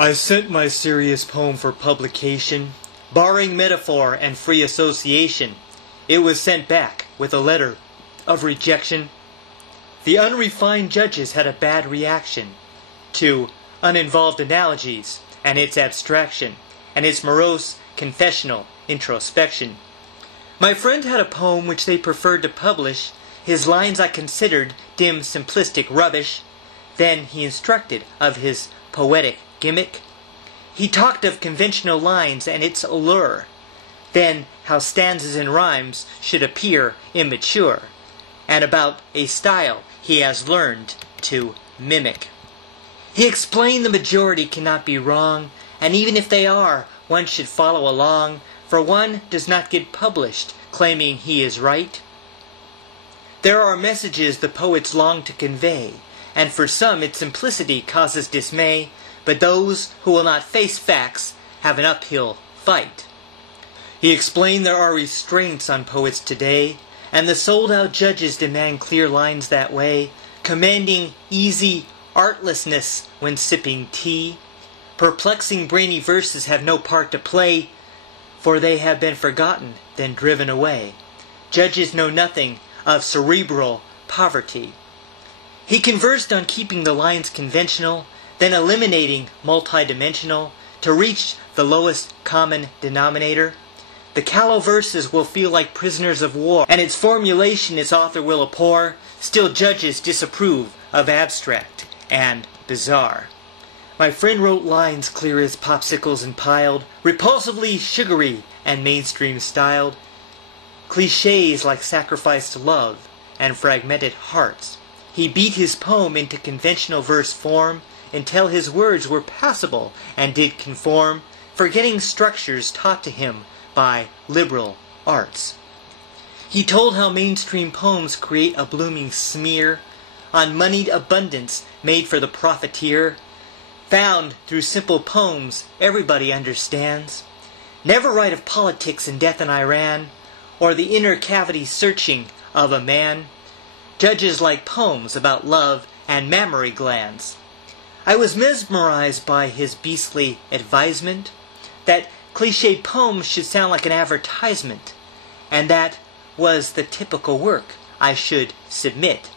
I sent my serious poem for publication, barring metaphor and free association. It was sent back with a letter of rejection. The unrefined judges had a bad reaction to uninvolved analogies and its abstraction, and its morose, confessional introspection. My friend had a poem which they preferred to publish. His lines I considered dim, simplistic rubbish. Then he instructed of his poetic gimmick. He talked of conventional lines and its allure, then how stanzas and rhymes should appear immature, and about a style he has learned to mimic. He explained the majority cannot be wrong, and even if they are, one should follow along, for one does not get published claiming he is right. There are messages the poets long to convey, and for some its simplicity causes dismay, but those who will not face facts have an uphill fight. He explained there are restraints on poets today, and the sold-out judges demand clear lines that way, commanding easy artlessness when sipping tea. Perplexing brainy verses have no part to play, for they have been forgotten, then driven away. Judges know nothing of cerebral poverty. He conversed on keeping the lines conventional, then eliminating multidimensional to reach the lowest common denominator. The callow verses will feel like prisoners of war, and its formulation its author will abhor. Still judges disapprove of abstract and bizarre. My friend wrote lines clear as popsicles and piled, repulsively sugary and mainstream styled, clichés like sacrifice to love and fragmented hearts. He beat his poem into conventional verse form until his words were passable and did conform, forgetting structures taught to him by liberal arts. He told how mainstream poems create a blooming smear on moneyed abundance made for the profiteer, found through simple poems everybody understands. Never write of politics and death in Iran, or the inner cavity searching of a man. Judges like poems about love and mammary glands. I was mesmerized by his beastly advisement that cliched poems should sound like an advertisement, and that was the typical work I should submit.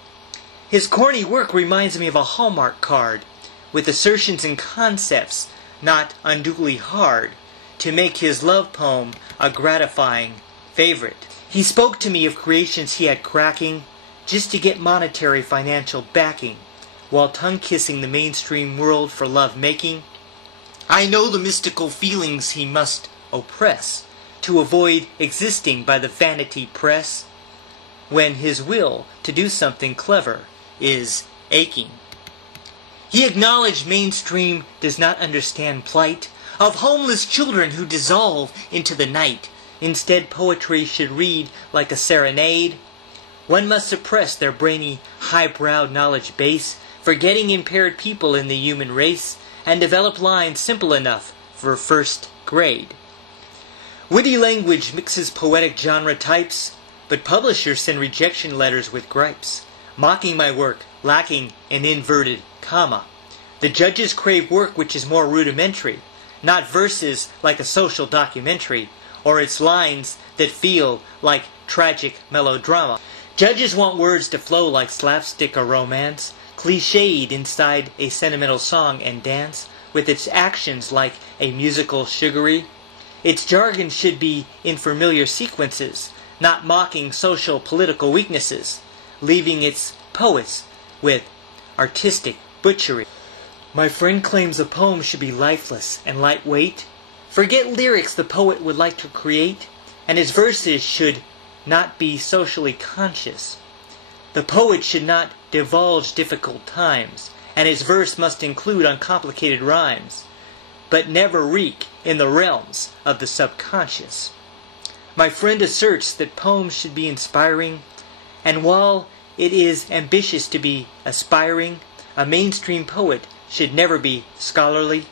His corny work reminds me of a Hallmark card, with assertions and concepts not unduly hard, to make his love poem a gratifying favorite. He spoke to me of creations he had cracking, just to get monetary financial backing, while tongue-kissing the mainstream world for love-making. I know the mystical feelings he must oppress, to avoid existing by the vanity press, when his will to do something clever is aching. He acknowledged mainstream does not understand plight of homeless children who dissolve into the night. Instead, poetry should read like a serenade. One must suppress their brainy, high-browed knowledge base, forgetting impaired people in the human race, and develop lines simple enough for first grade. Witty language mixes poetic genre types, but publishers send rejection letters with gripes, mocking my work, lacking an inverted comma. The judges crave work which is more rudimentary, not verses like a social documentary, or its lines that feel like tragic melodrama. Judges want words to flow like slapstick or romance, cliched inside a sentimental song and dance, with its actions like a musical sugary. Its jargon should be in familiar sequences, not mocking social political weaknesses, leaving its poets with artistic butchery. My friend claims a poem should be lifeless and lightweight. Forget lyrics the poet would like to create, and his verses should not be socially conscious. The poet should not divulge difficult times, and his verse must include uncomplicated rhymes, but never reek in the realms of the subconscious. My friend asserts that poems should be inspiring, and while it is ambitious to be aspiring, a mainstream poet should never be scholarly.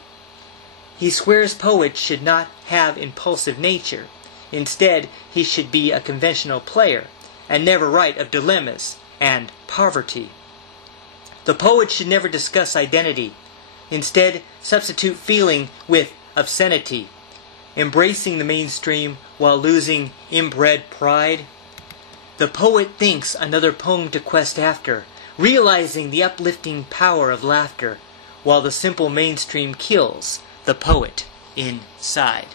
He swears poets should not have impulsive nature. Instead, he should be a conventional player, and never write of dilemmas and poverty. The poet should never discuss identity, Instead, substitute feeling with obscenity. Embracing the mainstream while losing inbred pride. The poet thinks another poem to quest after, realizing the uplifting power of laughter, while the simple mainstream kills the poet inside.